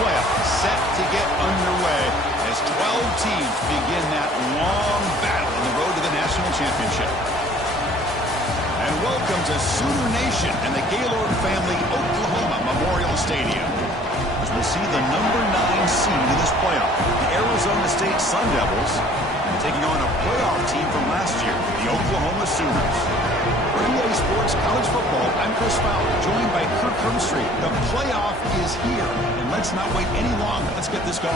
playoffs set to get underway as 12 teams begin that long battle on the road to the national championship. And welcome to Sooner Nation and the Gaylord Family Oklahoma Memorial Stadium, as we'll see the number 9 seed in this playoff, the Arizona State Sun Devils, taking on a playoff team from last year, the Oklahoma Sooners. For NBA Sports College Football, I'm Chris Fowler, joined by Kirk Hermstreet. The playoff is here, and let's not wait any longer. Let's get this going.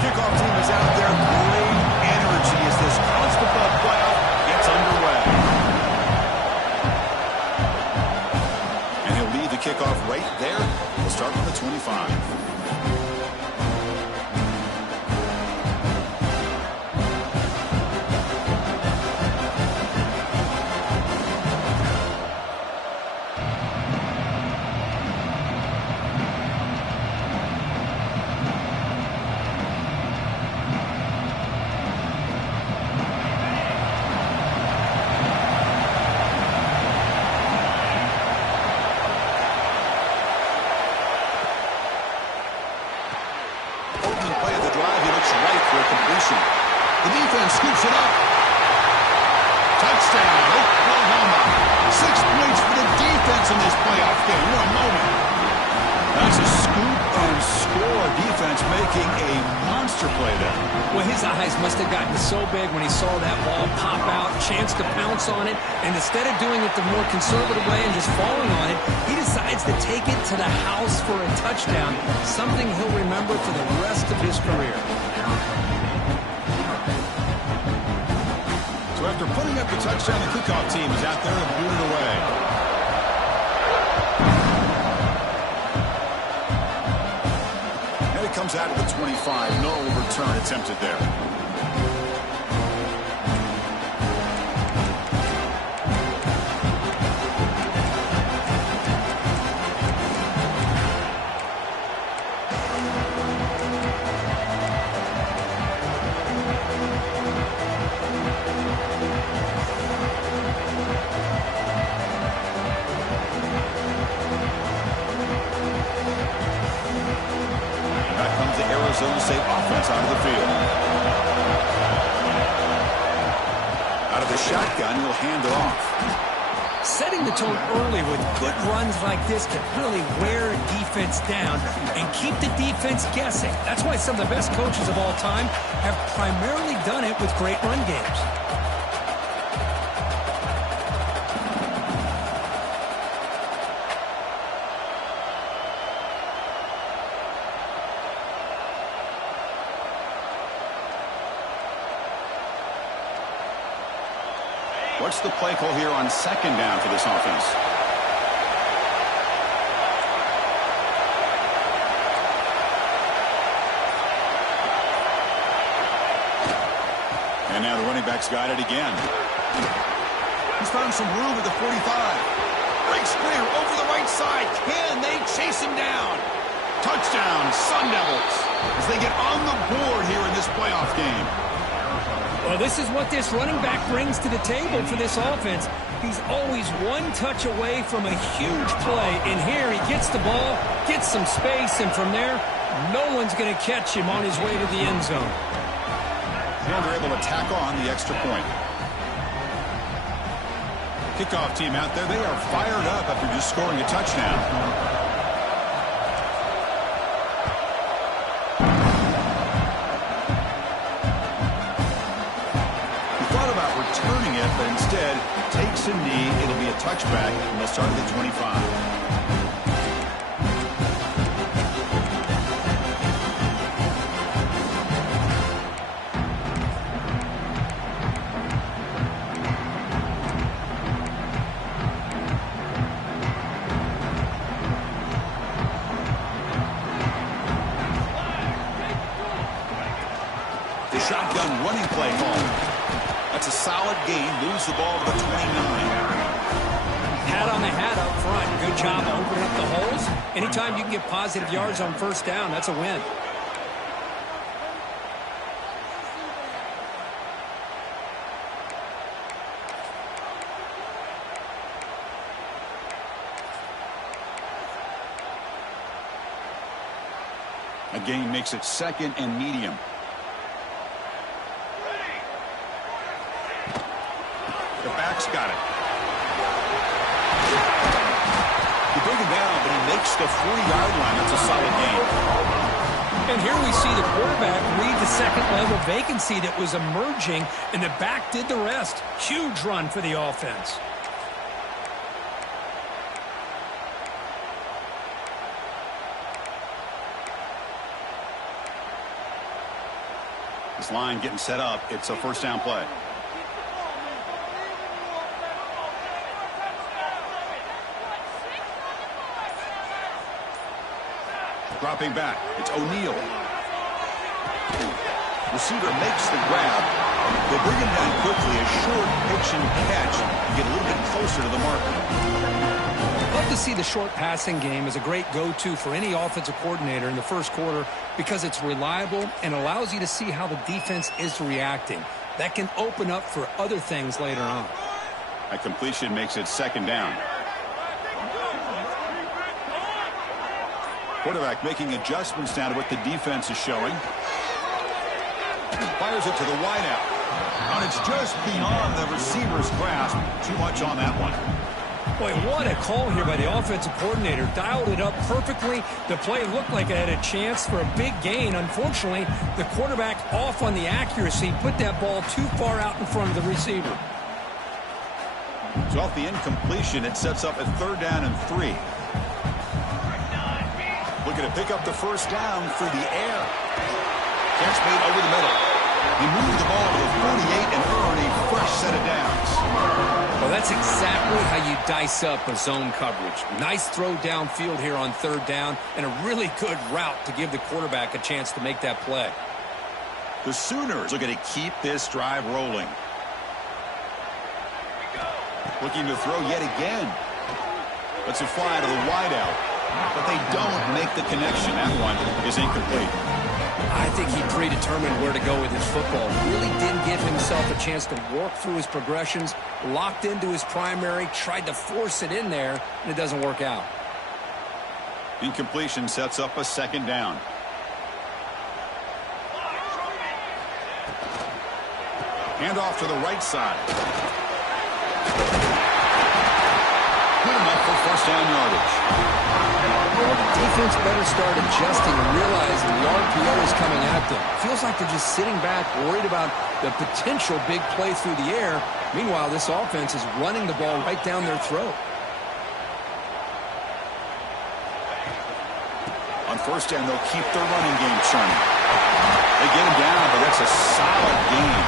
Kickoff team is out there. Great energy as this college football playoff gets underway. And he'll lead the kickoff right there. We'll start from the 25. The defense scoops it up. Touchdown, Oklahoma. 6 points for the defense in this playoff game. What a moment. That's a scoop and score. Defense making a monster play there. Well, his eyes must have gotten so big when he saw that ball pop out, chance to pounce on it, and instead of doing it the more conservative way and just falling on it, he decides to take it to the house for a touchdown, something he'll remember for the rest of his career. So after putting up the touchdown, the kickoff team is out there to boot it away. And it comes out of the 25. No return attempted there. Arizona State offense out of the field. Out of the shotgun, he'll hand it off. Setting the tone early with good runs like this can really wear a defense down and keep the defense guessing. That's why some of the best coaches of all time have primarily done it with great run games. What's the play call here on second down for this offense? And now the running back's got it again. He's found some room at the 45. Breaks clear over the right side. Can they chase him down? Touchdown, Sun Devils, as they get on the board here in this playoff game. Well, this is what this running back brings to the table for this offense. He's always one touch away from a huge play. And here he gets the ball, gets some space, and from there, no one's going to catch him on his way to the end zone. And they're able to tack on the extra point. Kickoff team out there, they are fired up after just scoring a touchdown. Returning it, but instead takes a knee. It'll be a touchback, and they'll start at the 25. The shotgun running play call. That's a solid gain. Lose the ball to the 29. Hat on the hat up front. Good job opening up the holes. Anytime you can get positive yards on first down, that's a win. A gain makes it 2nd and medium. The back's got it. He bring it down, but he makes the 40-yard line. That's a solid gain. And here we see the quarterback read the second-level vacancy that was emerging, and the back did the rest. Huge run for the offense. This line getting set up. It's a first down play. Dropping back. It's O'Neal. Receiver makes the grab. They bring him down quickly. A short pitch and catch to get a little bit closer to the marker. Love to see the short passing game as a great go-to for any offensive coordinator in the first quarter because it's reliable and allows you to see how the defense is reacting. That can open up for other things later on. A completion makes it 2nd down. Quarterback making adjustments now to what the defense is showing. Fires it to the wideout. And it's just beyond the receiver's grasp. Too much on that one. Boy, what a call here by the offensive coordinator. Dialed it up perfectly. The play looked like it had a chance for a big gain. Unfortunately, the quarterback off on the accuracy, put that ball too far out in front of the receiver. So off the incompletion, it sets up a 3rd down and 3. Looking to pick up the first down through the air. Catch made over the middle. He moved the ball to the 48 and earned a fresh set of downs. Well, that's exactly how you dice up a zone coverage. Nice throw downfield here on 3rd down and a really good route to give the quarterback a chance to make that play. The Sooners looking to keep this drive rolling. Looking to throw yet again. Lets it fly to the wideout. But they don't make the connection. That one is incomplete. I think he predetermined where to go with his football. Really didn't give himself a chance to work through his progressions. Locked into his primary, tried to force it in there, and it doesn't work out. Incompletion sets up a 2nd down. Handoff to the right side. Good enough for first down yardage. Well, the defense better start adjusting and realize the RPO is coming at them. Feels like they're just sitting back, worried about the potential big play through the air. Meanwhile, this offense is running the ball right down their throat. On first down, they'll keep their running game churning. They get him down, but that's a solid gain.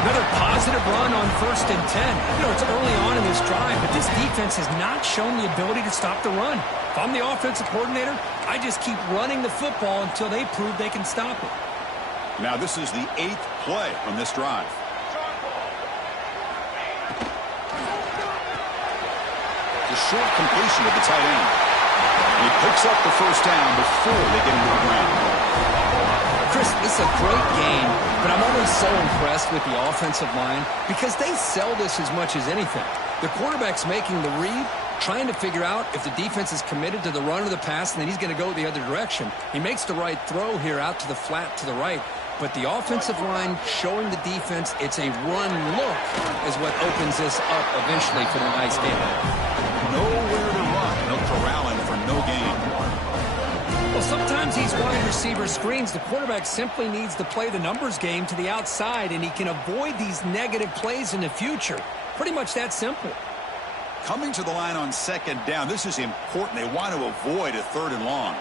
Another positive run on 1st and 10. You know, it's early on in this drive, but this defense has not shown the ability to stop the run. If I'm the offensive coordinator, I just keep running the football until they prove they can stop it. Now this is the 8th play on this drive. The short completion of the tight end. He picks up the first down before they get him to the ground. Chris, this is a great game, but I'm always so impressed with the offensive line because they sell this as much as anything. The quarterback's making the read, trying to figure out if the defense is committed to the run or the pass, and then he's going to go the other direction. He makes the right throw here out to the flat to the right, but the offensive line showing the defense it's a run look is what opens this up eventually for the nice game. Nowhere to run. No corralling for no gain. Well, sometimes these wide receiver screens, the quarterback simply needs to play the numbers game to the outside, and he can avoid these negative plays in the future. Pretty much that simple. Coming to the line on 2nd down, this is important. They want to avoid a 3rd and long.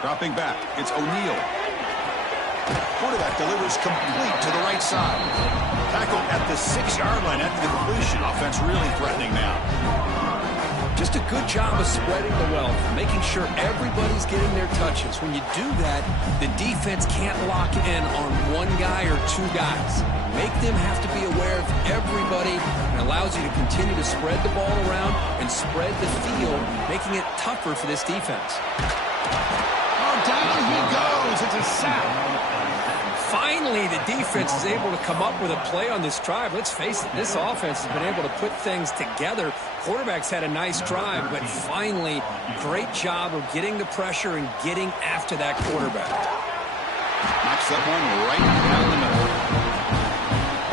Dropping back, it's O'Neal. Quarterback delivers complete to the right side. Tackled at the 6-yard line after the completion. Offense really threatening now. Just a good job of spreading the wealth, making sure everybody's getting their touches. When you do that, the defense can't lock in on one guy or two guys. Make them have to be aware of everybody, and allows you to continue to spread the ball around and spread the field, making it tougher for this defense. Oh, down he goes. It's a sack. Finally, the defense is able to come up with a play on this drive. Let's face it, this offense has been able to put things together. Quarterback's had a nice drive, but finally, great job of getting the pressure and getting after that quarterback. Knocks that one right down the middle.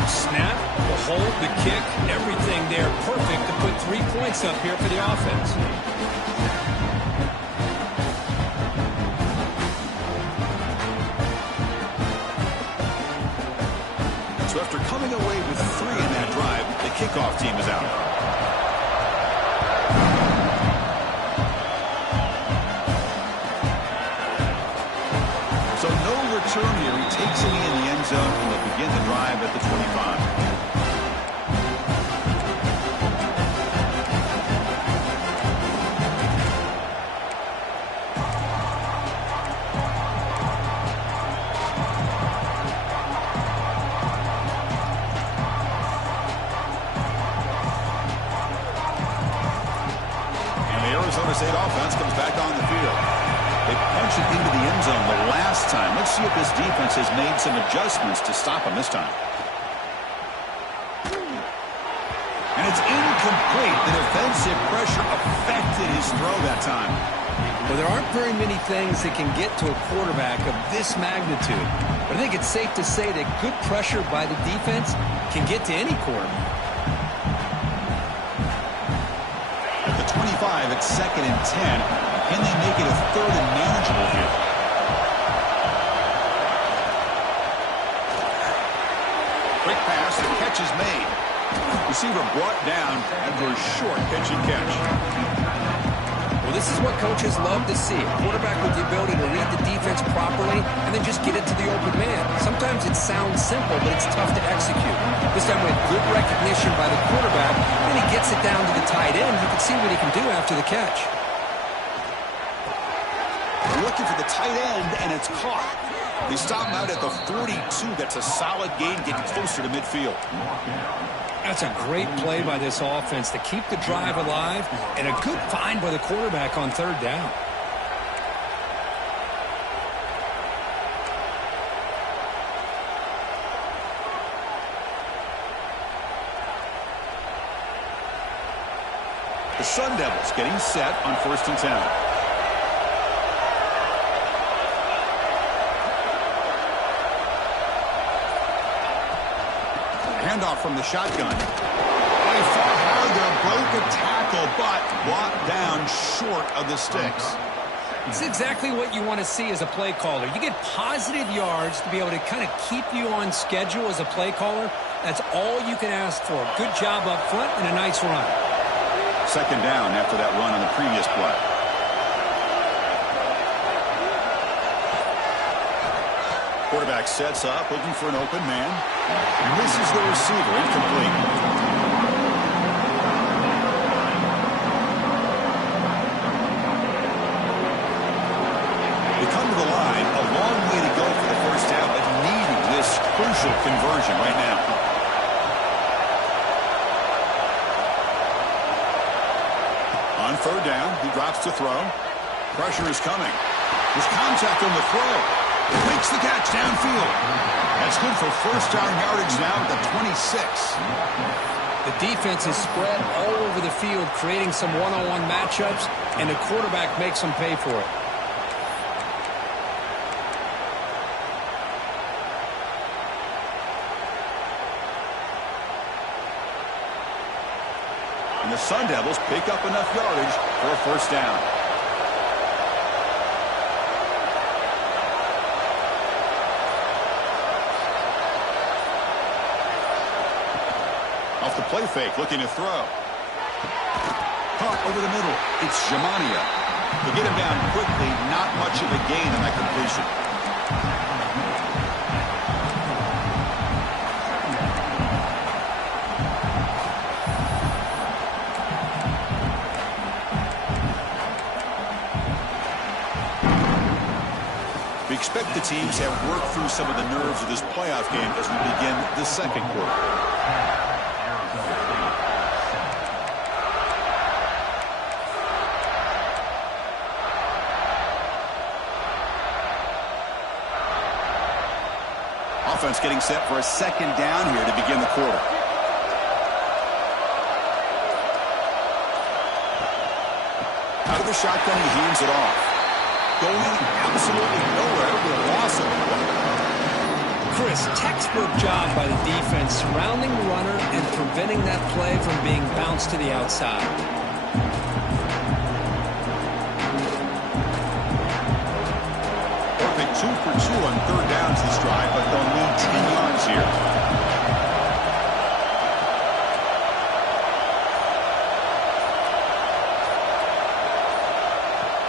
Snap, the hold, the kick, everything there perfect to put 3 points up here for the offense. So after coming away with 3 in that drive, the kickoff team is out. So no return here. He takes it in the end zone, and they'll begin the drive at the 25. State offense comes back on the field. They punch it into the end zone the last time. Let's see if this defense has made some adjustments to stop them this time. And it's incomplete. The defensive pressure affected his throw that time. Well, there aren't very many things that can get to a quarterback of this magnitude. But I think it's safe to say that good pressure by the defense can get to any quarterback. 25 at 2nd and 10. Can they make it a 3rd and manageable here? Quick pass, the catch is made. Receiver brought down after a short pitch and catch. Well, this is what coaches love to see. A quarterback with the ability to read the defense properly and then just get it to the open man. Sometimes it sounds simple, but it's tough to execute. This time with good recognition by the quarterback, then he gets it down to the tight end. You can see what he can do after the catch. Looking for the tight end, and it's caught. They stop him out at the 42. That's a solid gain, getting closer to midfield. That's a great play by this offense to keep the drive alive, and a good find by the quarterback on 3rd down. The Sun Devils getting set on 1st and 10. Handoff from the shotgun. They fought hard there, broke a tackle, but brought down short of the sticks. It's exactly what you want to see as a play caller. You get positive yards to be able to kind of keep you on schedule as a play caller. That's all you can ask for. Good job up front and a nice run. 2nd down after that run on the previous play. Quarterback sets up, looking for an open man. Misses the receiver, incomplete. They come to the line, a long way to go for the 1st down, but needing this crucial conversion right now. On 3rd down, he drops to throw. Pressure is coming. There's contact on the throw. Makes the catch downfield. That's good for 1st down yardage now at the 26. The defense is spread all over the field, creating some one-on-one matchups, and the quarterback makes them pay for it. And the Sun Devils pick up enough yardage for a 1st down. Off the play fake, looking to throw. Caught over the middle. It's Jamania. They get him down quickly. Not much of a gain on that completion. We expect the teams to have worked through some of the nerves of this playoff game as we begin the 2nd quarter. offense getting set for a second down here to begin the quarter. Out of the shotgun, he hands it off. Going absolutely nowhere with a loss of the play. Chris, textbook job by the defense surrounding the runner and preventing that play from being bounced to the outside. Perfect 2 for 2 on third downs this drive, but they'll need 10 yards here.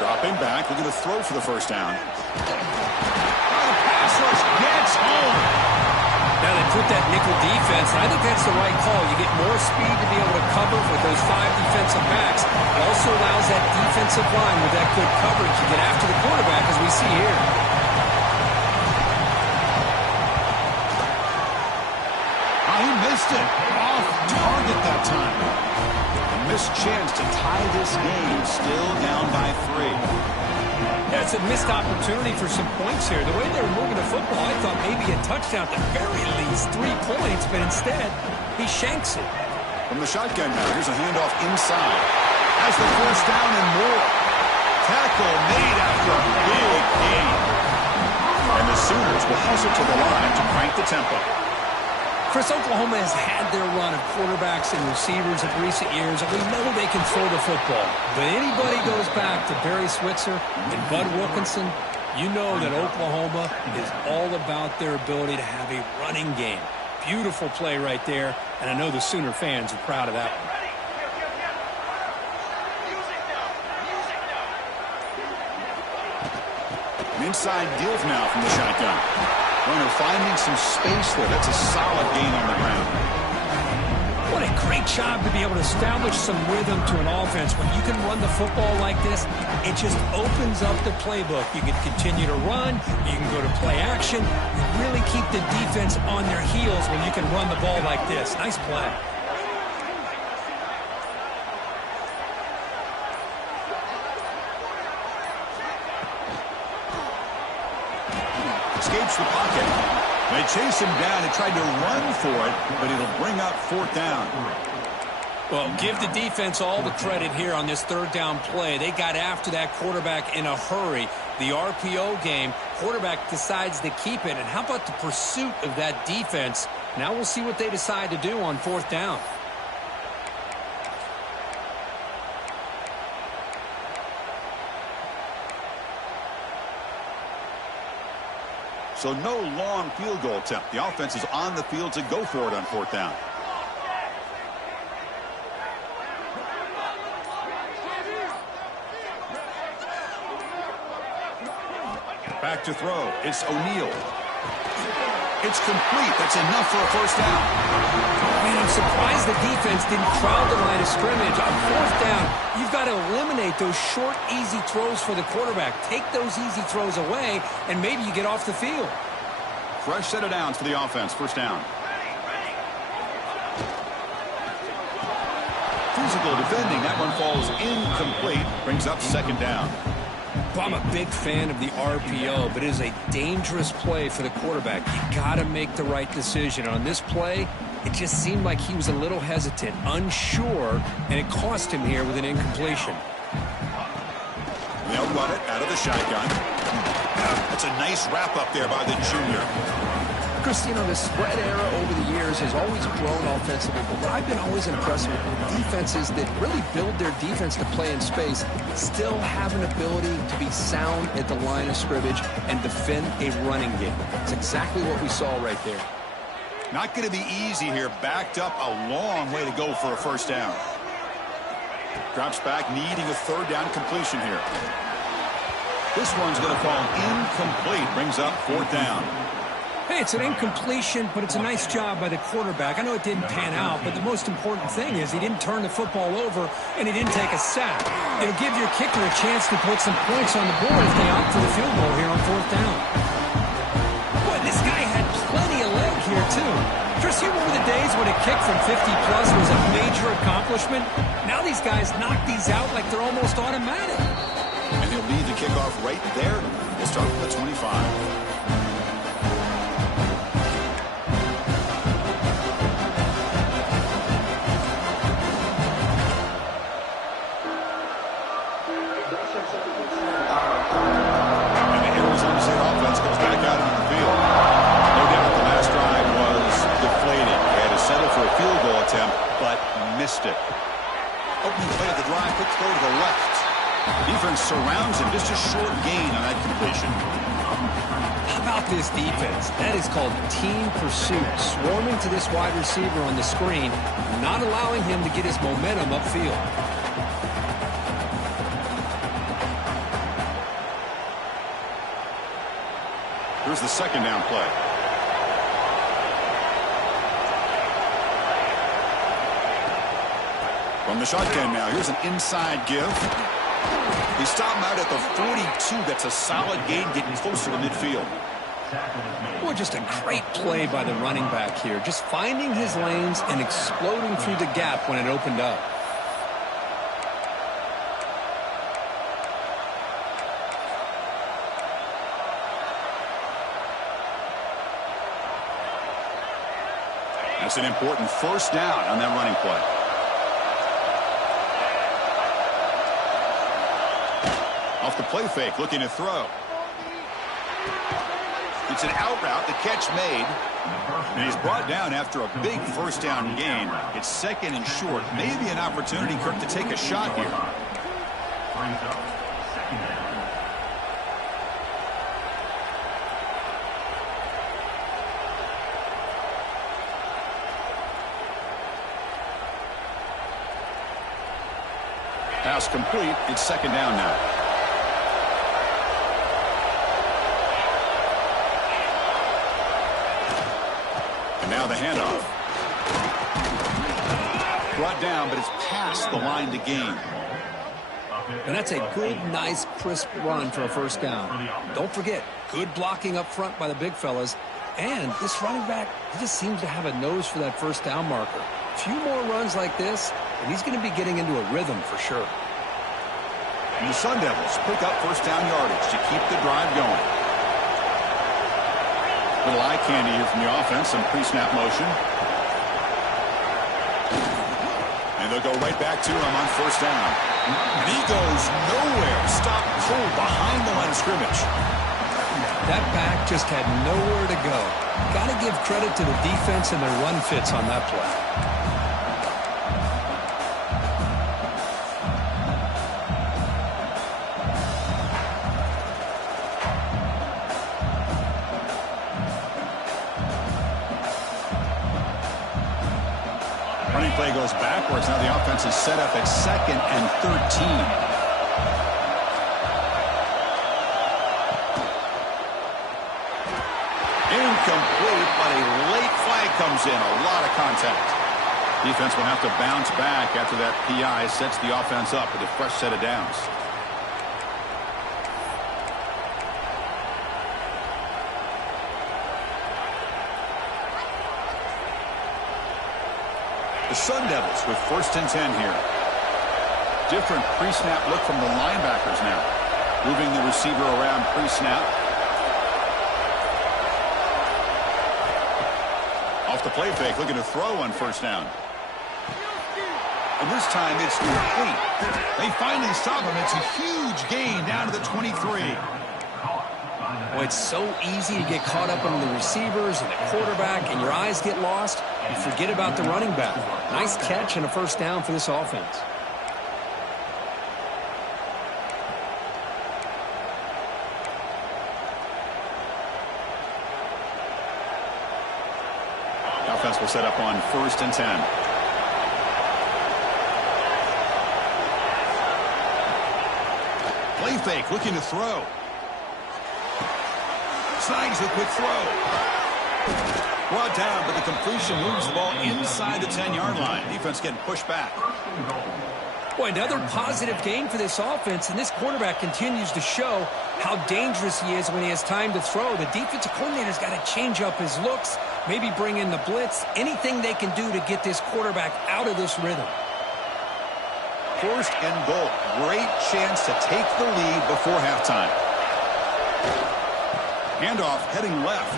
Dropping back, looking to throw for the first down. The pass rush gets home. Now they put that nickel defense, and I think that's the right call. You get more speed to be able to cover with those 5 defensive backs. It also allows that defensive line with that good coverage to get after the quarterback, as we see here. Oh, he missed it. Off target that time. A missed chance to tie this game. Still down by 3. Yeah, it's a missed opportunity for some points here. The way they were moving the football, I thought maybe a touchdown, at the very least 3 points, but instead, he shanks it. From the shotgun now, here's a handoff inside. Has the first down and more. Tackle made after a big gain. And the Sooners will hustle to the line to crank the tempo. Chris, Oklahoma has had their run of quarterbacks and receivers of recent years, and we know they can throw the football. But anybody goes back to Barry Switzer and Bud Wilkinson, you know that Oklahoma is all about their ability to have a running game. Beautiful play right there, and I know the Sooner fans are proud of that one. An inside give now from the shotgun. Runner finding some space there. That's a solid gain on the ground. What a great job to be able to establish some rhythm to an offense. When you can run the football like this, it just opens up the playbook. You can continue to run. You can go to play action. You really keep the defense on their heels when you can run the ball like this. Nice play. Escapes the pocket. They chase him down and tried to run for it, but it'll bring up 4th down. Well, give the defense all the credit here on this 3rd down play. They got after that quarterback in a hurry. The RPO game, quarterback decides to keep it. And how about the pursuit of that defense? Now we'll see what they decide to do on 4th down. So no long field goal attempt. The offense is on the field to go for it on 4th down. Back to throw. It's O'Neal. It's complete. That's enough for a first down. Man, I'm surprised the defense didn't crowd the line of scrimmage. On 4th down, you've got to eliminate those short, easy throws for the quarterback. Take those easy throws away, and maybe you get off the field. Fresh set of downs for the offense. First down. Physical defending. That one falls incomplete. Brings up 2nd down. Well, I'm a big fan of the RPO, but it is a dangerous play for the quarterback. You got to make the right decision. On this play, it just seemed like he was a little hesitant, unsure, and it cost him here with an incompletion. They'll run it out of the shotgun. That's a nice wrap up there by the junior. Chris, you know, the spread era over the years has always grown offensively, but what I've been always impressed with defenses that really build their defense to play in space still have an ability to be sound at the line of scrimmage and defend a running game. It's exactly what we saw right there. Not going to be easy here. Backed up a long way to go for a first down. Drops back, needing a 3rd down completion here. This one's going to fall incomplete. Brings up 4th down. Hey, it's an incompletion, but it's a nice job by the quarterback. I know it didn't pan out, but the most important thing is he didn't turn the football over and he didn't take a sack. It'll give your kicker a chance to put some points on the board if they opt for the field goal here on 4th down. Boy, this guy had plenty of leg here, too. Chris, you remember the days when a kick from 50-plus was a major accomplishment? Now these guys knock these out like they're almost automatic. And he'll lead the kickoff right there. We'll start with the 25. throw to the left. Defense surrounds him. Just a short gain on that completion. How about this defense? That is called team pursuit. Swarming to this wide receiver on the screen, not allowing him to get his momentum upfield. Here's the second down play. From the shotgun now, here's an inside give. He stopped him out at the 42. That's a solid gain, getting closer to midfield. Boy, just a great play by the running back here. Just finding his lanes and exploding through the gap when it opened up. That's an important first down on that running play. Off the play fake, looking to throw. It's an out route, the catch made. And he's brought down after a big first down gain. It's second and short. Maybe an opportunity, Kirk, to take a shot here. Pass complete. It's second down now. And now the handoff. Brought down, but it's past the line to gain. And that's a good, nice, crisp run for a first down. Don't forget, good blocking up front by the big fellas. And this running back, he just seems to have a nose for that first down marker. A few more runs like this, and he's going to be getting into a rhythm for sure. And the Sun Devils pick up first down yardage to keep the drive going. Little eye candy here from the offense, some pre-snap motion. And they'll go right back to him on first down. And he goes nowhere. Stop cold behind the line of scrimmage. That back just had nowhere to go. Got to give credit to the defense and their run fits on that play. Running play goes backwards. Now the offense is set up at 2nd and 13. Incomplete, but a late flag comes in. A lot of contact. Defense will have to bounce back after that PI sets the offense up with a fresh set of downs. The Sun Devils with 1st and 10 here. Different pre-snap look from the linebackers now. Moving the receiver around pre-snap. Off the play fake, looking to throw on first down. And this time it's complete. They finally stop him. It's a huge gain down to the 23. Well, it's so easy to get caught up on the receivers and the quarterback, and your eyes get lost. You forget about the running back. Nice catch and a first down for this offense. The offense will set up on 1st and 10. Play fake, looking to throw. Snags a quick throw. Brought down, but the completion moves the ball inside the 10-yard line. Defense getting pushed back. Boy, another positive gain for this offense, and this quarterback continues to show how dangerous he is when he has time to throw. The defensive coordinator's got to change up his looks, maybe bring in the blitz, anything they can do to get this quarterback out of this rhythm. 1st and goal. Great chance to take the lead before halftime. Handoff heading left.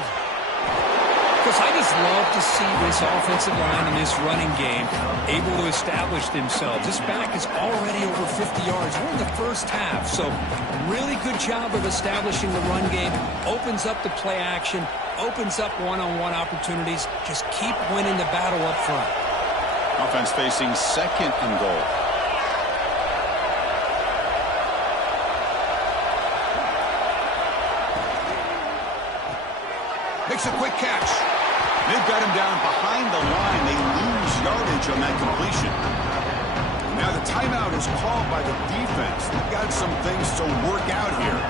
Because I just love to see this offensive line and this running game able to establish themselves. This back is already over 50 yards. We're in the first half, so really good job of establishing the run game. Opens up the play action, opens up one-on-one opportunities. Just keep winning the battle up front. Offense facing 2nd and goal. Makes a quick catch. They've got him down behind the line. They lose yardage on that completion. Now the timeout is called by the defense. They've got some things to work out here.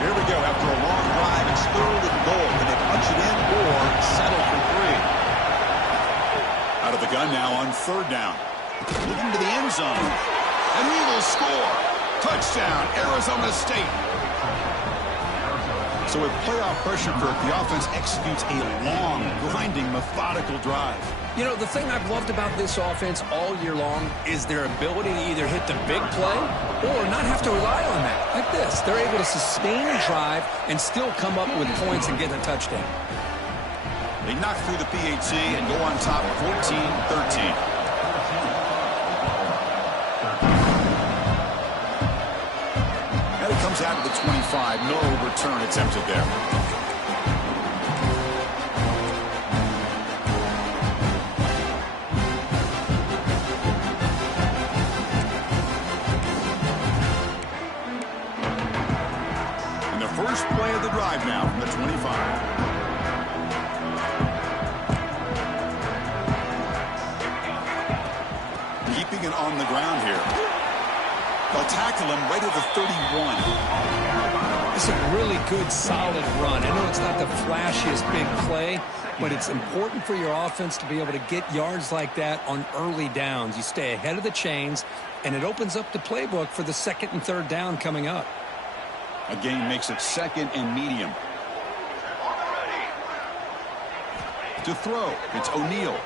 Here we go. After a long drive, it's 3rd and goal. Can they punch it in or settle for 3? Out of the gun now on 3rd down. Looking to the end zone. And he will score. Touchdown, Arizona State. So with playoff pressure, Kirk, the offense executes a long, grinding, methodical drive. You know, the thing I've loved about this offense all year long is their ability to either hit the big play or not have to rely on that. Like this, they're able to sustain a drive and still come up with points and get a touchdown. They knock through the PAT and go on top 14-13. Comes out of the 25. No return attempted there. And the first play of the drive now from the 25. Keeping it on the ground here. They'll tackle him right at the 31. It's a really good, solid run. I know it's not the flashiest big play, but it's important for your offense to be able to get yards like that on early downs. You stay ahead of the chains, and it opens up the playbook for the 2nd and 3rd down coming up. A gain makes it 2nd and medium. To throw, it's O'Neal.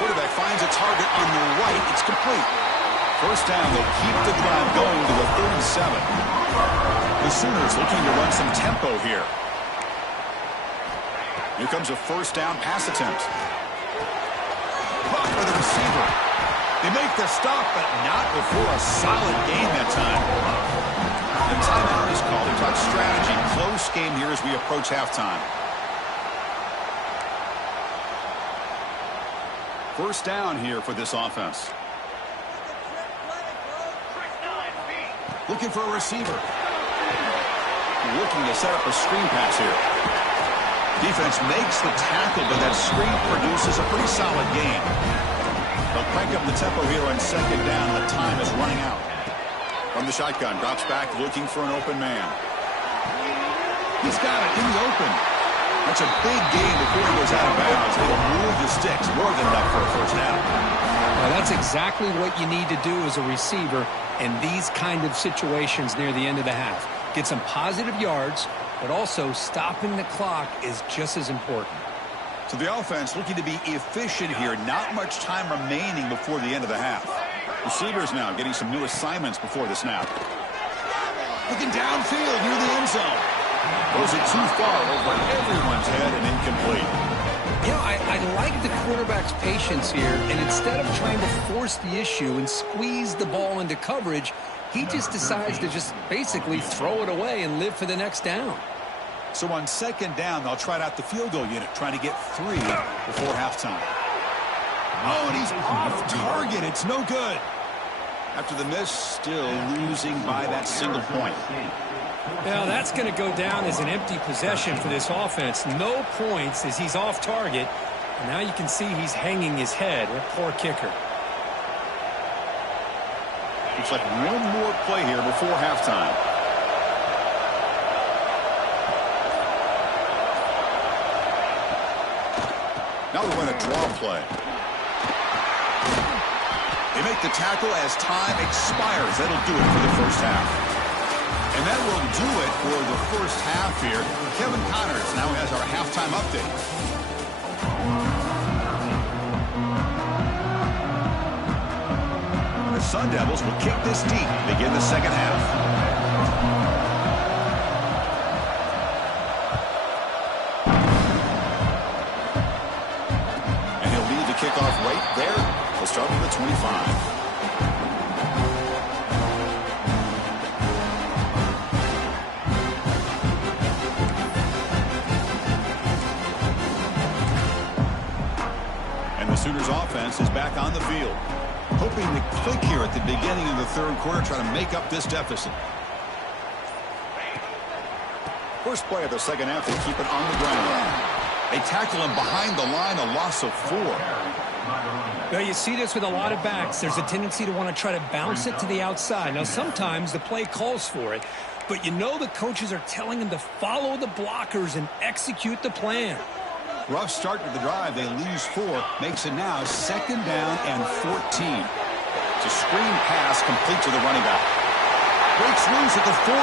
Quarterback finds a target on the right. It's complete. First down, they'll keep the drive going to the 37. The Sooners looking to run some tempo here. Here comes a first down pass attempt. Caught for the receiver. They make the stop, but not before a solid gain that time. The timeout is called. They talk strategy. Close game here as we approach halftime. First down here for this offense. Looking for a receiver. Looking to set up a screen pass here. Defense makes the tackle, but that screen produces a pretty solid gain. They'll crank up the tempo here on 2nd down. The time is running out. From the shotgun, drops back looking for an open man. He's got it in the open. That's a big gain before he goes out of bounds. It'll move the sticks more than enough for a first down. Well, that's exactly what you need to do as a receiver in these kind of situations near the end of the half. Get some positive yards, but also stopping the clock is just as important. So the offense looking to be efficient here. Not much time remaining before the end of the half. Receivers now getting some new assignments before the snap. Looking downfield near the end zone. Throws it too far over everyone's head and incomplete. You know, I like the quarterback's patience here, and instead of trying to force the issue and squeeze the ball into coverage, he just decides to just basically throw it away and live for the next down. So on 2nd down, they'll try out the field goal unit, trying to get 3 before halftime. Oh, and he's off target. It's no good. After the miss, still losing by that single point. Well, that's going to go down as an empty possession for this offense. No points as he's off target. And now you can see he's hanging his head. What a poor kicker. Looks like one more play here before halftime. Now we run a draw play. They make the tackle as time expires. That'll do it for the first half. And that will do it for the first half here. Kevin Connors now has our halftime update. The Sun Devils will kick this deep to begin the second half. And he'll lead the kickoff right there. We'll start with the 25. Sooners offense is back on the field. hoping to click here at the beginning of the third quarter, try to make up this deficit. First play of the second half, they keep it on the ground. They tackle him behind the line, a loss of 4. Well, you see this with a lot of backs. There's a tendency to want to try to bounce it to the outside. Now, sometimes the play calls for it, but you know the coaches are telling him to follow the blockers and execute the plan. Rough start to the drive. They lose 4. Makes it now 2nd down and 14. It's a screen pass complete to the running back. Breaks loose at the 40.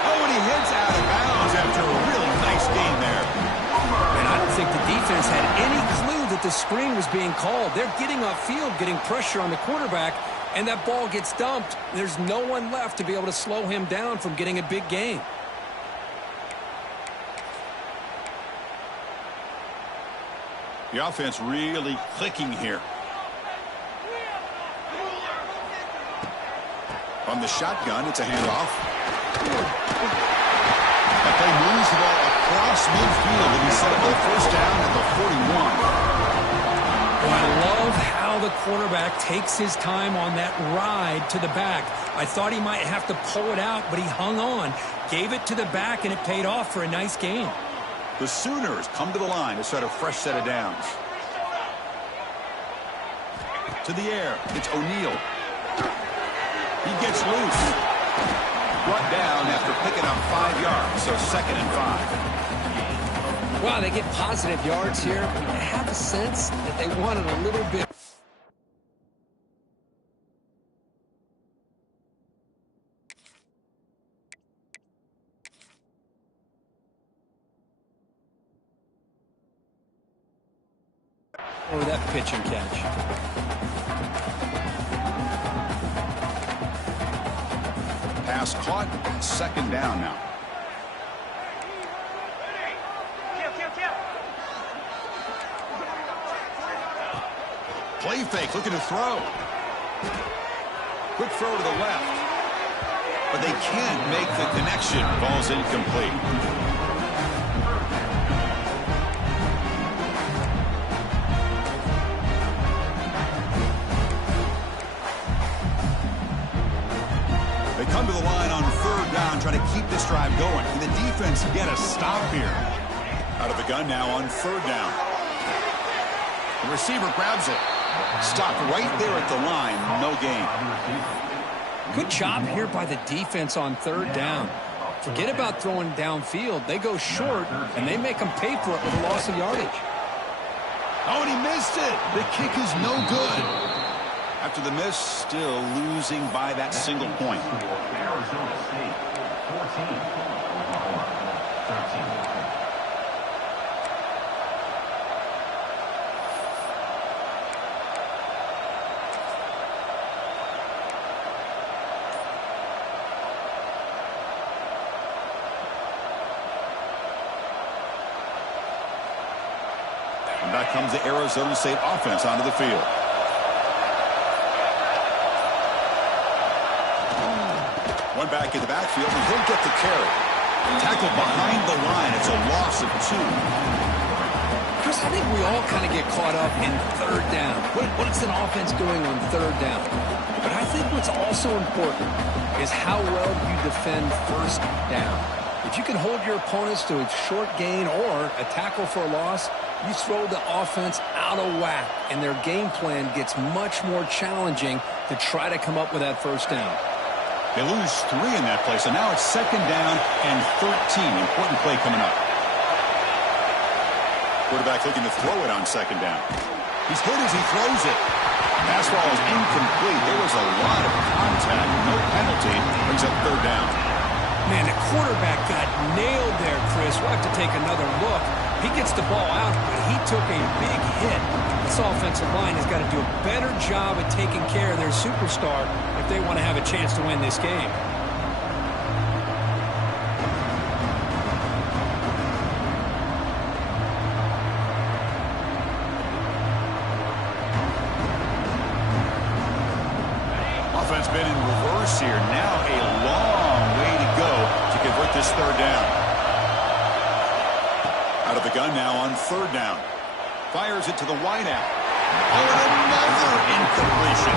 Oh, and he heads out of bounds after a really nice gain there. And I don't think the defense had any clue that the screen was being called. They're getting upfield, getting pressure on the quarterback, and that ball gets dumped. There's no one left to be able to slow him down from getting a big gain. The offense really clicking here. From the shotgun, it's a handoff. That play moves the ball across midfield, and he set up the first down at the 41. Well, I love how the quarterback takes his time on that ride to the back. I thought he might have to pull it out, but he hung on, gave it to the back, and it paid off for a nice gain. The Sooners come to the line to start a fresh set of downs. To the air, it's O'Neal. He gets loose. Brought down after picking up 5 yards, so 2nd and 5. Wow, they get positive yards here. I have a sense that they wanted a little bit. Or that pitch and catch. Pass caught, 2nd down now. Play fake, looking to throw. Quick throw to the left. But they can't make the connection. Ball's incomplete. They come to the line on 3rd down, trying to keep this drive going. Can the defense get a stop here? Out of the gun now on 3rd down. The receiver grabs it. Stopped right there at the line. No gain. Good job here by the defense on 3rd down. Forget about throwing downfield. They go short, and they make them pay for it with a loss of yardage. Oh, and he missed it. The kick is no good. After the miss, still losing by that single point. Arizona State, 14. And back comes the Arizona State offense onto the field. One back in the backfield, and he'll get the carry. Tackled behind the line. It's a loss of 2. Chris, I think we all kind of get caught up in 3rd down. What is an offense doing on 3rd down? But I think what's also important is how well you defend 1st down. If you can hold your opponents to a short gain or a tackle for a loss, you throw the offense out of whack, and their game plan gets much more challenging to try to come up with that 1st down. They lose 3 in that play, so now it's 2nd down and 13. Important play coming up. Quarterback looking to throw it on 2nd down. He's hit as he throws it. Pass ball is incomplete. There was a lot of contact. No penalty. Brings up 3rd down. Man, the quarterback got nailed there, Chris. We'll have to take another look. He gets the ball out, but he took a big hit. This offensive line has got to do a better job at taking care of their superstar if they want to have a chance to win this game. Offense been in reverse here. Now a long way to go to convert this 3rd down. Out of the gun now on 3rd down. Fires it to the wideout. Oh, and another completion.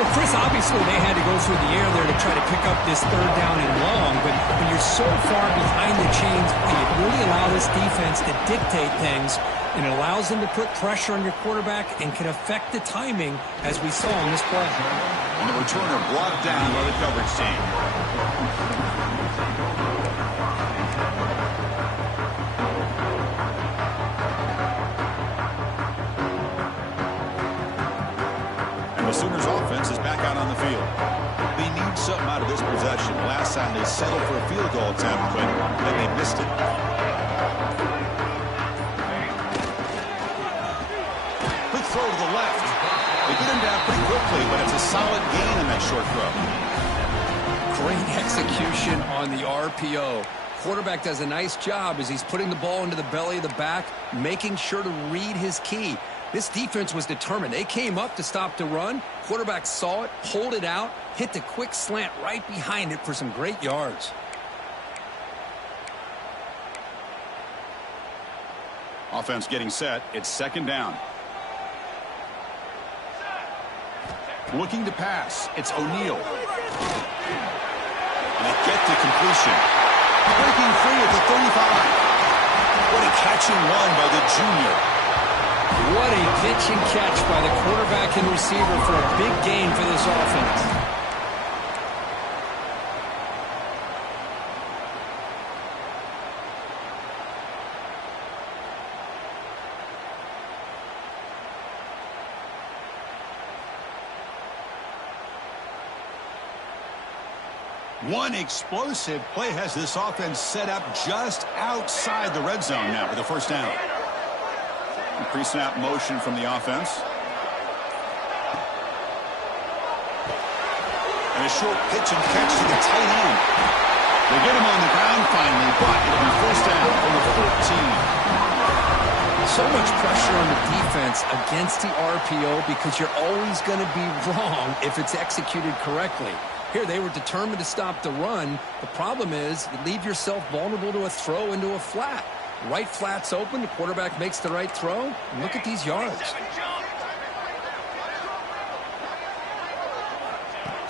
Well, Chris, obviously they had to go through the air there to try to pick up this third down and long, but when you're so far behind the chains, it really allows this defense to dictate things, and it allows them to put pressure on your quarterback and can affect the timing, as we saw in this play. And the returner brought down by the coverage team. The Sooners offense is back out on the field. They need something out of this possession. Last time they settled for a field goal attempt, but then they missed it. Quick throw to the left. They get him down pretty quickly, but it's a solid gain in that short throw. Great execution on the RPO. Quarterback does a nice job as he's putting the ball into the belly of the back, making sure to read his key. This defense was determined. They came up to stop the run. Quarterback saw it, pulled it out, hit the quick slant right behind it for some great yards. Offense getting set. It's second down. Looking to pass. It's O'Neal. And they get the completion. Breaking free at the 35. What a catch and run by the junior. What a pitch and catch by the quarterback and receiver for a big gain for this offense. One explosive play has this offense set up just outside the red zone now for the first down. Pre-snap motion from the offense. And a short pitch and catch to the tight end. They get him on the ground finally, but it'll be first down from the 14. So much pressure on the defense against the RPO because you're always going to be wrong if it's executed correctly. Here, they were determined to stop the run. The problem is you leave yourself vulnerable to a throw into a flat. Right flat's open. The quarterback makes the right throw. And look at these yards.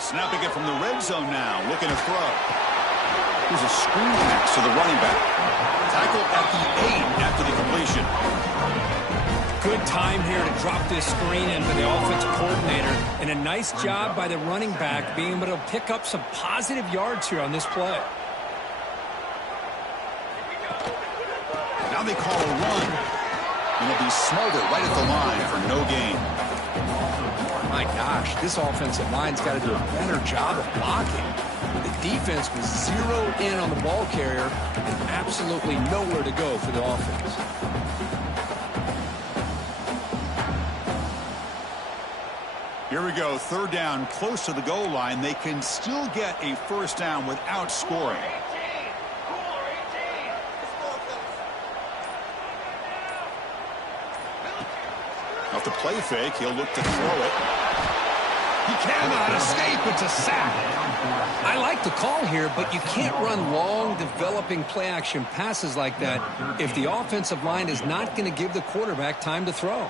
Snapping it from the red zone now. Looking to throw. Here's a screen pass to the running back. Tackled at the 8 after the completion. Good time here to drop this screen in for the offensive coordinator. And a nice job by the running back being able to pick up some positive yards here on this play. Now they call a run. And it'll be smarter right at the line for no gain. My gosh, this offensive line's got to do a better job of blocking. The defense was zeroed in on the ball carrier and absolutely nowhere to go for the offense. Here we go, third down, close to the goal line. They can still get a first down without scoring. Off the play fake, he'll look to throw it. He cannot escape. It's a sack. I like the call here, but you can't run long, developing play-action passes like that if the offensive line is not going to give the quarterback time to throw.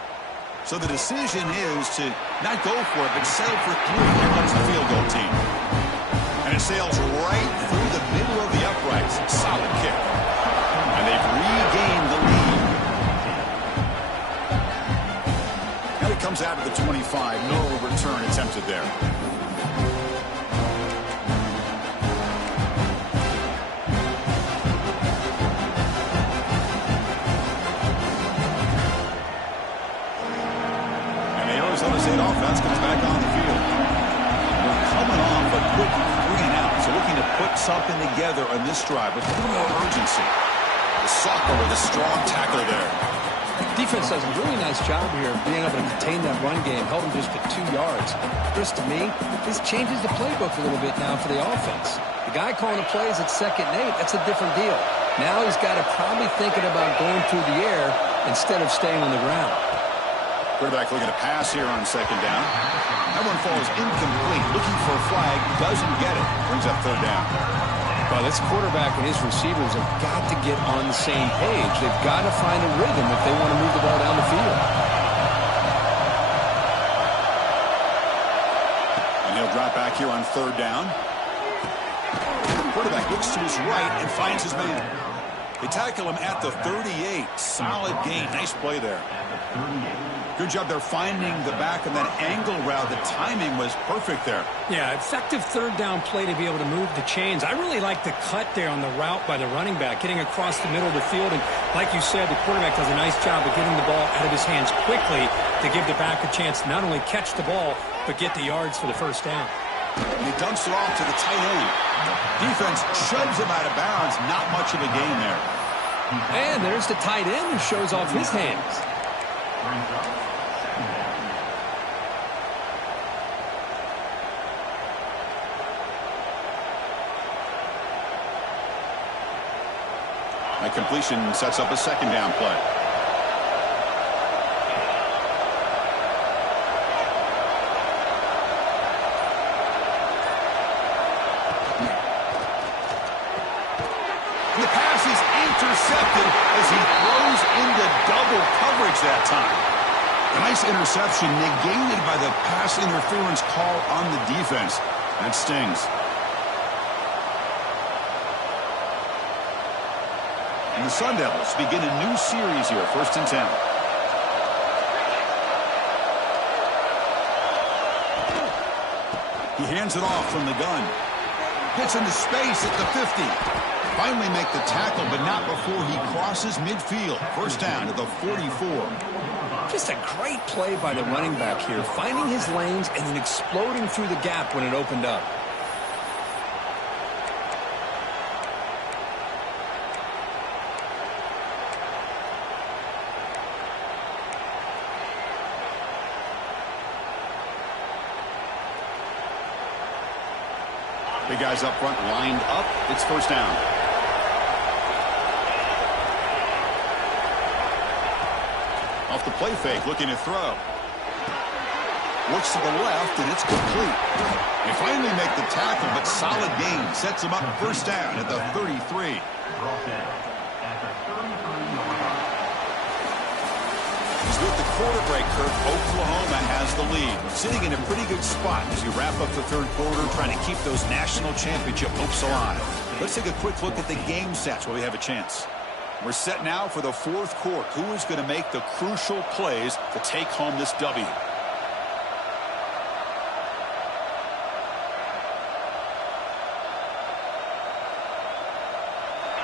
So the decision is to not go for it, but settle for 3. Here comes the field goal team. And it sails right through the middle of the uprights. Solid kick. And they've regained the lead. Now it comes out of the 25. No return attempted there. Arizona State offense comes back on the field. We're coming off a quick 3 and out, so looking to put something together on this drive with a little more urgency. The sophomore with a strong tackle there. Defense does a really nice job here of being able to contain that run game, held him just to 2 yards. Chris, to me, this changes the playbook a little bit now for the offense. The guy calling the plays at 2nd and 8, that's a different deal. Now he's got to probably thinking about going through the air instead of staying on the ground. Quarterback looking to pass here on 2nd down. That one falls incomplete. Looking for a flag. Doesn't get it. Brings up 3rd down. Well, this quarterback and his receivers have got to get on the same page. They've got to find a rhythm if they want to move the ball down the field. They'll drop back here on third down. Quarterback looks to his right and finds his man. They tackle him at the 38. Solid gain. Nice play there. Good job there finding the back of that angle route. The timing was perfect there. Yeah, effective third down play to be able to move the chains. I really like the cut there on the route by the running back, getting across the middle of the field. And like you said, the quarterback does a nice job of getting the ball out of his hands quickly to give the back a chance to not only catch the ball, but get the yards for the first down. And he dumps it off to the tight end. Defense shoves him out of bounds. Not much of a gain there. And there's the tight end who shows off his hands. That completion sets up a second down play. The pass is intercepted as he throws into double coverage that time. A nice interception negated by the pass interference call on the defense. That stings. And the Sun Devils begin a new series here, 1st and 10. He hands it off from the gun. Gets into space at the 50. Finally make the tackle, but not before he crosses midfield. First down to the 44. Just a great play by the running back here, finding his lanes and then exploding through the gap when it opened up. Big guys up front lined up. It's first down. Off the play fake, looking to throw. Looks to the left, and it's complete. They finally make the tackle, but solid gain. Sets him up first down at the 33. He's with the quarter break, Kirk. Oklahoma has the lead. Sitting in a pretty good spot as you wrap up the third quarter, trying to keep those national championship hopes alive. Let's take a quick look at the game stats while we have a chance. We're set now for the fourth quarter. Who is going to make the crucial plays to take home this W?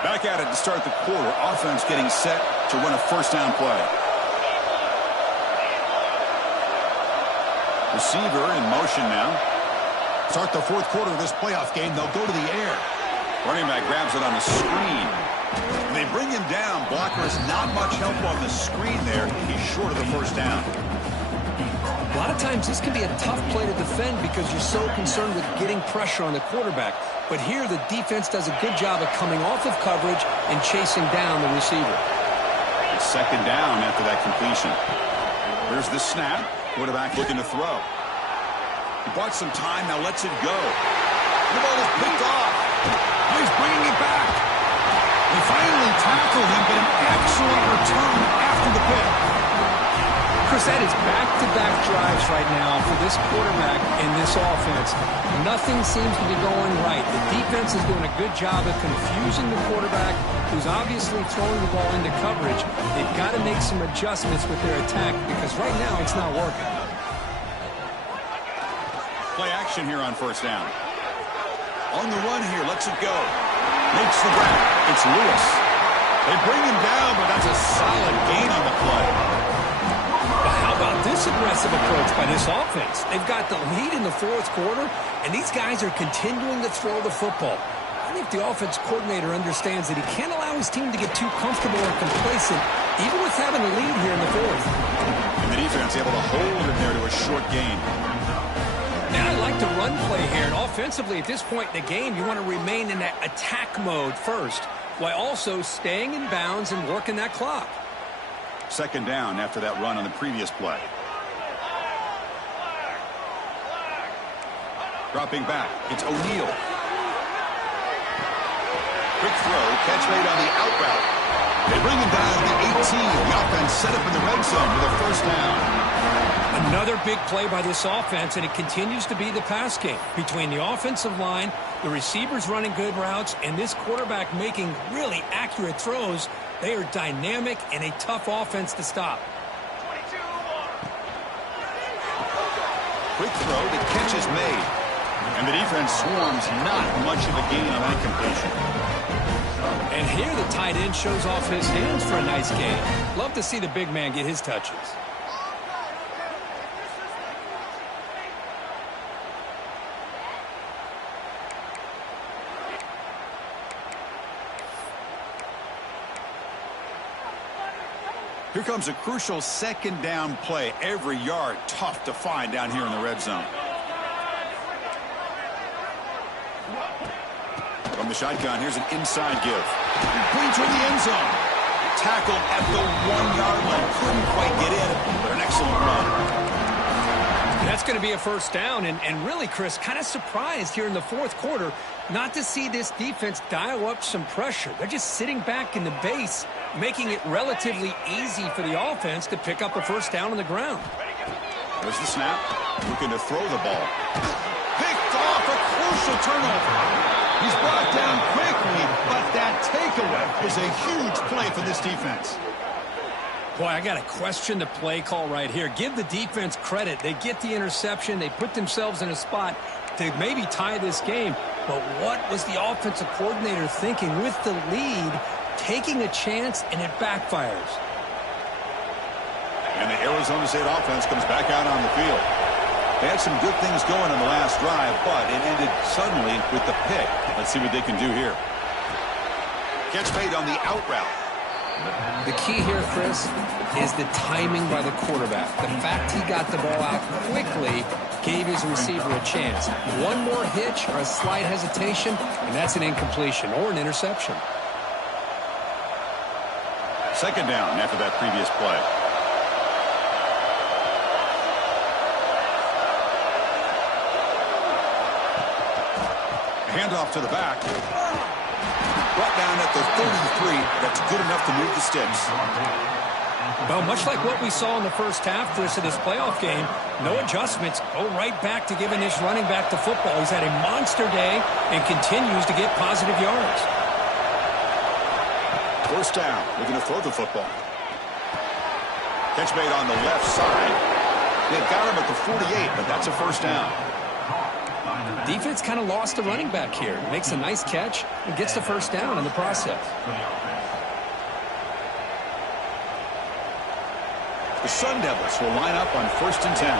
Back at it to start the quarter. Offense getting set to run a first down play. Receiver in motion now. Start the fourth quarter of this playoff game. They'll go to the air. Running back grabs it on a screen. They bring him down. Blocker has not much help on the screen there. He's short of the first down. A lot of times this can be a tough play to defend because you're so concerned with getting pressure on the quarterback. But here the defense does a good job of coming off of coverage and chasing down the receiver. It's second down after that completion. Here's the snap. Quarterback looking to throw. He bought some time, now lets it go. The ball is picked off. Now he's bringing it back. They finally tackled him, but an excellent return after the pick. Chris, that is back-to-back drives right now for this quarterback in this offense. Nothing seems to be going right. The defense is doing a good job of confusing the quarterback, who's obviously throwing the ball into coverage. They've got to make some adjustments with their attack because right now it's not working. Play action here on first down. On the run here, lets it go. Makes the grab. It's Lewis. They bring him down, but that's a solid gain on the play. How about this aggressive approach by this offense? They've got the lead in the fourth quarter, and these guys are continuing to throw the football. I think the offense coordinator understands that he can't allow his team to get too comfortable or complacent, even with having the lead here in the fourth. And the defense able to hold him there to a short gain. And I like the run play here. And offensively, at this point in the game, you want to remain in that attack mode first, while also staying in bounds and working that clock. Second down after that run on the previous play. Dropping back, it's O'Neal. Quick throw, catch made on the out route. They bring him down to the 18. The offense set up in the red zone with a first down. A Another big play by this offense, and it continues to be the pass game. Between the offensive line, the receivers running good routes, and this quarterback making really accurate throws, they are dynamic and a tough offense to stop. Quick throw, the catch is made. And the defense swarms, not much of a gain on that completion. And here the tight end shows off his hands for a nice gain. Love to see the big man get his touches. Here comes a crucial second down play. Every yard tough to find down here in the red zone. From the shotgun, here's an inside give. Clean toward the end zone. Tackled at the 1-yard line. Couldn't quite get in, but an excellent run. That's going to be a first down, and really, Chris, kind of surprised here in the fourth quarter not to see this defense dial up some pressure. They're just sitting back in the base, making it relatively easy for the offense to pick up a first down on the ground. There's the snap. Looking to throw the ball. Picked off, a crucial turnover. He's brought down quickly, but that takeaway is a huge play for this defense. Boy, I got to question the play call right here. Give the defense credit. They get the interception. They put themselves in a spot to maybe tie this game. But what was the offensive coordinator thinking with the lead, taking a chance, and it backfires? And the Arizona State offense comes back out on the field. They had some good things going on the last drive, but it ended suddenly with the pick. Let's see what they can do here. Catch made on the out route. The key here, Chris, is the timing by the quarterback. The fact he got the ball out quickly gave his receiver a chance. One more hitch or a slight hesitation, and that's an incompletion or an interception. Second down after that previous play. Handoff to the back. Brought down at the 33. That's good enough to move the sticks. Well, much like what we saw in the first half, Chris, of this playoff game, no adjustments. Go right back to giving this running back the football. He's had a monster day and continues to get positive yards. First down. Looking to throw the football. Catch made on the left side. They've got him at the 48, but that's a first down. Defense kind of lost the running back here. Makes a nice catch and gets the first down in the process. The Sun Devils will line up on 1st and 10.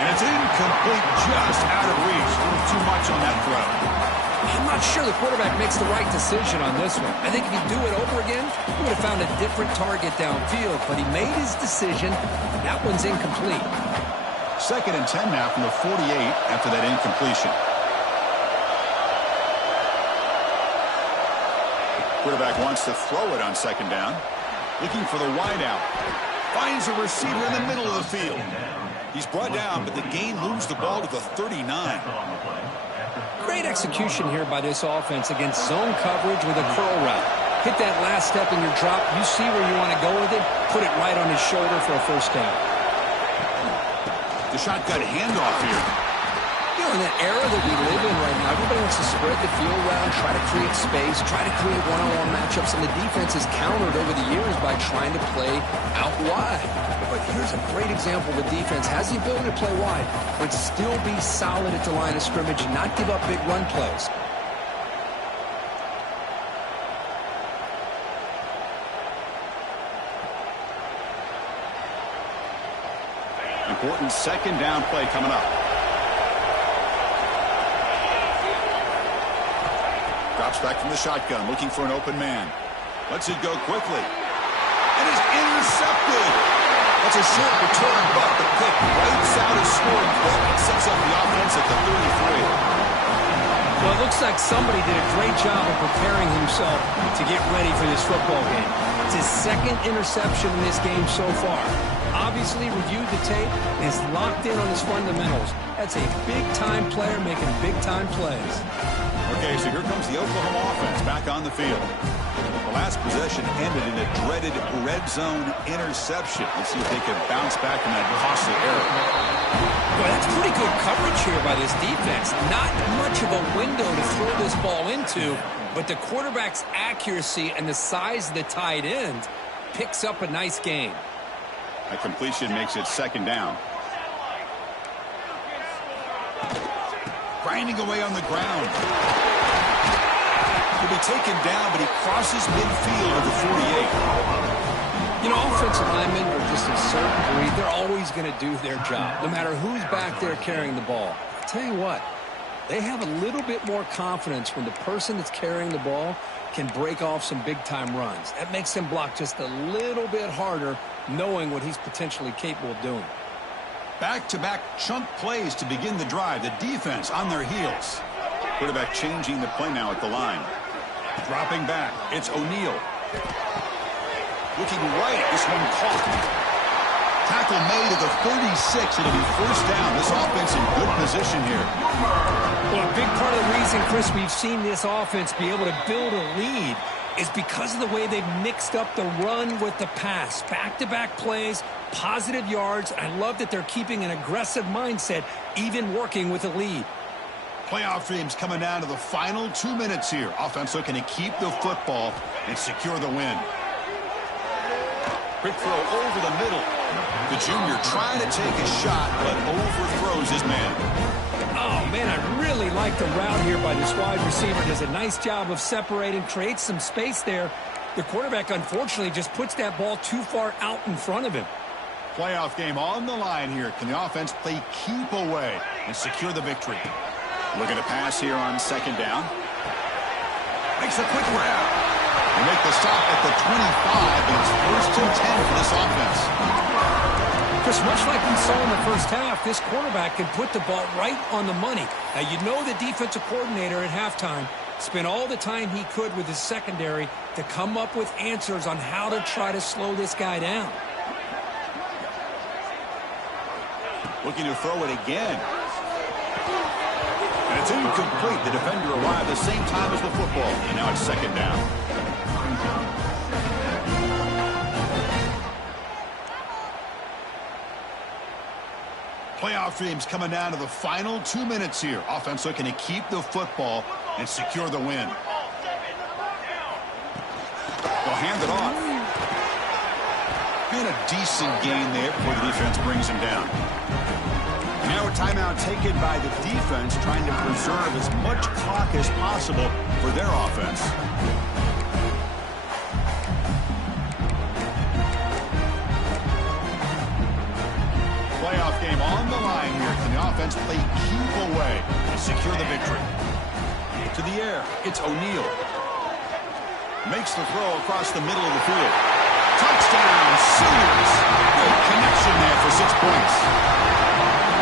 And it's incomplete, just out of reach. A little too much on that throw. I'm not sure the quarterback makes the right decision on this one. I think if he'd do it over again, he would have found a different target downfield, but he made his decision. That one's incomplete. 2nd and 10 now from the 48 after that incompletion. Quarterback wants to throw it on 2nd down. Looking for the wideout. Finds a receiver in the middle of the field. He's brought down, but the gain moves the ball to the 39. Great execution here by this offense against zone coverage with a curl route. Hit that last step in your drop. You see where you want to go with it. Put it right on his shoulder for a first down. The shotgun handoff here. You know, in that era that we live in right now, everybody wants to spread the field around, try to create space, try to create one-on-one matchups, and the defense has countered over the years by trying to play out wide. But here's a great example. The defense has the ability to play wide, but still be solid at the line of scrimmage and not give up big run plays. Important 2nd down play coming up. Drops back from the shotgun, looking for an open man. Lets it go quickly. And is intercepted. That's a short return, but the pick wipes out his scoring threat and sets up the offense at the 33. Well, it looks like somebody did a great job of preparing himself to get ready for this football game. It's his 2nd interception in this game so far. Obviously reviewed the tape and is locked in on his fundamentals. That's a big-time player making big-time plays. Okay, so here comes the Oklahoma offense back on the field. The last possession ended in a dreaded red zone interception. Let's see if they can bounce back from that costly error. Boy, that's pretty good coverage here by this defense. Not much of a window to throw this ball into, but the quarterback's accuracy and the size of the tight end picks up a nice game. A completion makes it second down. Grinding away on the ground. He'll be taken down, but he crosses midfield of the 48. You know, offensive linemen are just a certain breed. They're always going to do their job, no matter who's back there carrying the ball. I'll tell you what, they have a little bit more confidence when the person that's carrying the ball can break off some big-time runs. That makes them block just a little bit harder, knowing what he's potentially capable of doing. Back-to-back chunk plays to begin the drive. The defense on their heels. Quarterback changing the play now at the line. Dropping back. It's O'Neal. Looking right. This one caught. Tackle made at the 36. It'll be first down. This offense in good position here. Well, a big part of the reason, Chris, we've seen this offense be able to build a lead is because of the way they've mixed up the run with the pass. Back-to-back plays, positive yards. I love that they're keeping an aggressive mindset, even working with a lead. Playoff dreams coming down to the final 2 minutes here. Offense looking to keep the football and secure the win. Quick throw over the middle. The junior trying to take a shot, but overthrows his man. Oh, man, I really like the route here by this wide receiver. Does a nice job of separating, creates some space there. The quarterback, unfortunately, just puts that ball too far out in front of him. Playoff game on the line here. Can the offense play keep away and secure the victory? Looking to pass here on second down. Makes a quick grab. They make the stop at the 25, and it's first and 10 for this offense. Chris, much like we saw in the first half, this quarterback can put the ball right on the money. Now, you know the defensive coordinator at halftime spent all the time he could with his secondary to come up with answers on how to try to slow this guy down. Looking to throw it again. And it's incomplete. The defender arrived the same time as the football. And now it's second down. Playoff dreams coming down to the final 2 minutes here. Offense looking to keep the football and secure the win. They'll hand it off. And a decent gain there before the defense brings him down. Now a timeout taken by the defense, trying to preserve as much clock as possible for their offense. Playoff game on the line here. Can the offense play keep away and secure the victory? To the air, it's O'Neal. Makes the throw across the middle of the field. Touchdown, Sooners. Good connection there for 6 points.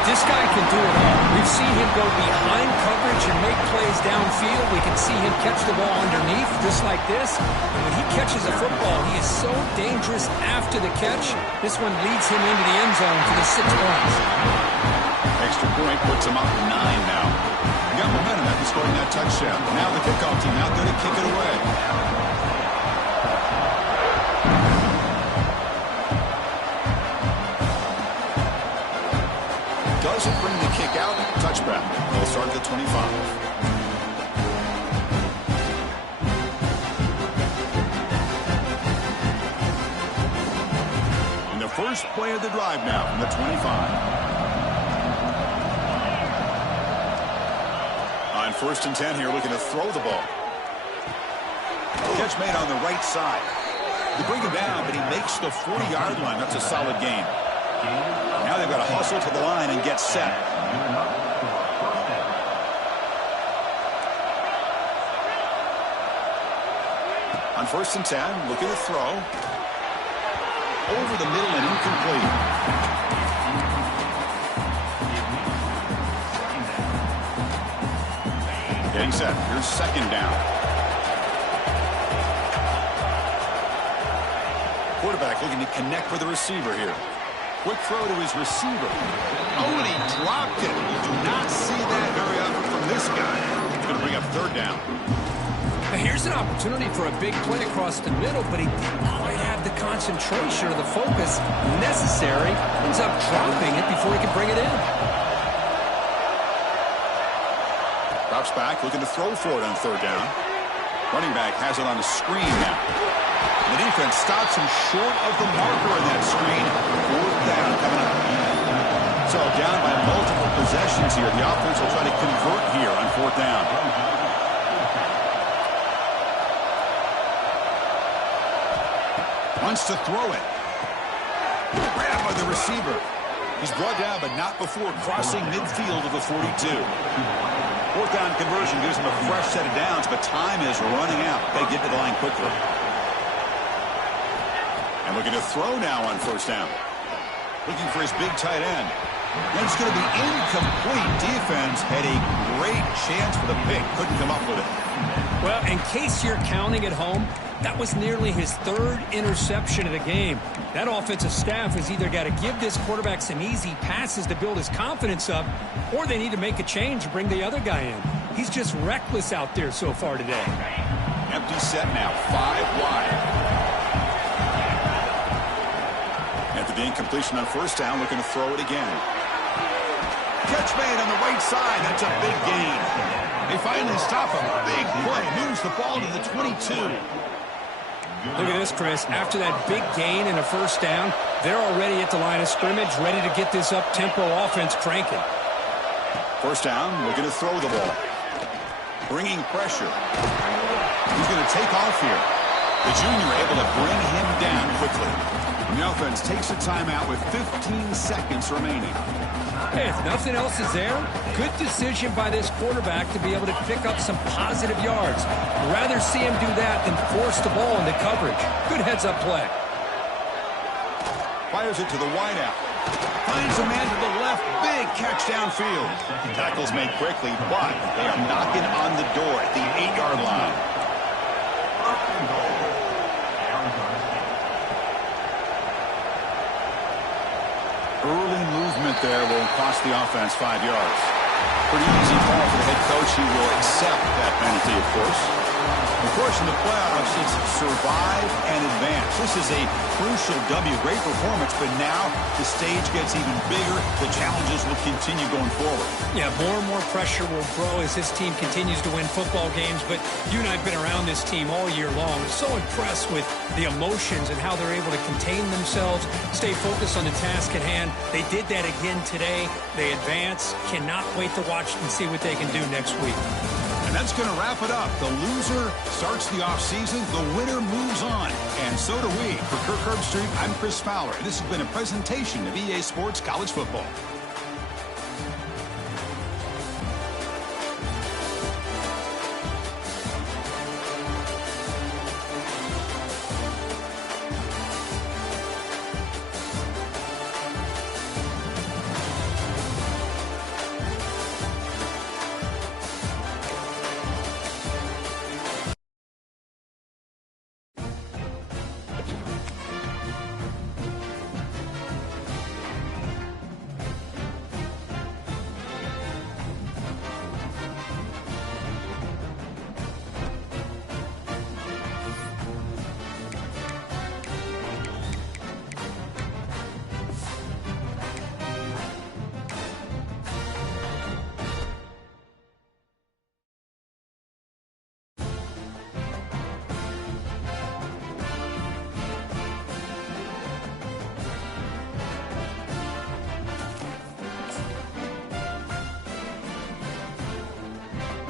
This guy can do it all. We've seen him go behind coverage and make plays downfield. We can see him catch the ball underneath, just like this. And when he catches a football, he is so dangerous after the catch. This one leads him into the end zone for the 6 points. Extra point puts him up 9 now. He got momentum after scoring that touchdown. Now the kickoff team out there to kick it away. Doesn't bring the kick out. Touchback. They'll start at the 25. And the first play of the drive now from the 25. On first and 10 here, looking to throw the ball. Catch made on the right side. They bring him down, but he makes the 40-yard line. That's a solid gain. Now they've got to hustle to the line and get set. On first and 10, looking to throw. Over the middle and incomplete. Getting set. Here's second down. Quarterback looking to connect with the receiver here. Quick throw to his receiver. Oh, and he dropped it. You do not see that very often from this guy. going to bring up third down. Now here's an opportunity for a big play across the middle, but he did not quite have the concentration or the focus necessary. Ends up dropping it before he can bring it in. Drops back, looking to throw for it on third down. Running back has it on a screen now. The defense stops him short of the marker in that screen. Fourth down coming up. So down by multiple possessions here. The offense will try to convert here on fourth down. Wants to throw it. Grabbed by the receiver. He's brought down, but not before crossing midfield of the 42. Fourth down conversion gives him a fresh set of downs, but time is running out. They get to the line quickly. And looking to throw now on first down. Looking for his big tight end. And it's going to be incomplete. Defense had a great chance for the pick. Couldn't come up with it. Well, in case you're counting at home, that was nearly his third interception of the game. That offensive staff has either got to give this quarterback some easy passes to build his confidence up, or they need to make a change to bring the other guy in. He's just reckless out there so far today. Empty set now, 5 wide. After the incompletion on first down, looking to throw it again. Catch made on the right side. That's a big gain. They finally stop him. Big play. Moves the ball to the 22. Look at this, Chris. After that big gain and a first down, they're already at the line of scrimmage, ready to get this up-tempo offense cranking. First down, looking to throw the ball. Bringing pressure. He's going to take off here. The junior able to bring him down quickly. And the offense takes a timeout with 15 seconds remaining. Hey, if nothing else is there, good decision by this quarterback to be able to pick up some positive yards. I'd rather see him do that than force the ball into coverage. Good heads-up play. Fires it to the wideout. Finds a man to the left. Big catch downfield. Tackles made quickly, but they are knocking on the door at the 8-yard line. Early movement there will cost the offense 5 yards. Pretty easy call for the head coach. He will accept that penalty, of course. Of course, in the playoffs, it's survive and advance. This is a crucial W. Great performance, but now the stage gets even bigger. The challenges will continue going forward. Yeah, more and more pressure will grow as this team continues to win football games, but you and I have been around this team all year long. So impressed with the emotions and how they're able to contain themselves, stay focused on the task at hand. They did that again today. They advance. Cannot wait to watch and see what they can do next week. And that's going to wrap it up. The loser starts the offseason. The winner moves on. And so do we. For Kirk Herbstreit, I'm Chris Fowler. And this has been a presentation of EA Sports College Football.